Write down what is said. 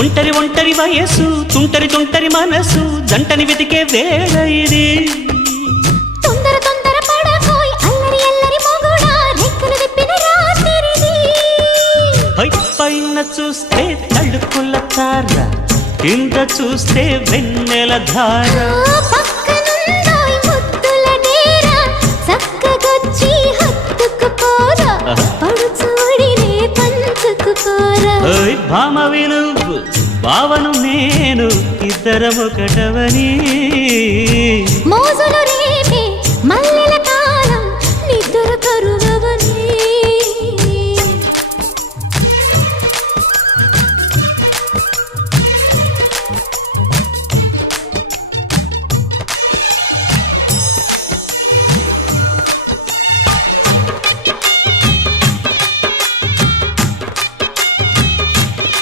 ఒంటరి ఒంటరి వయస్సు తుంటరి తుంటరి మనసు జంటని వెతికే వేళ ఇది తొందర తొందర పడకోయ్ అల్లరి అల్లరి మొగుడా రెక్కలు విప్పిన రాత్రిది పైన చూస్తే తడుకుల తార కింద చూస్తే వెన్నెల ధార పక్కనుందోయ్ ముద్దుల డేరా చక్కగొచ్చి హత్తుకుపోరా పడుచోడినే పంచుకుపోరా భామ విలువు భావను నేను ఇద్దరమొకటవని మోజులు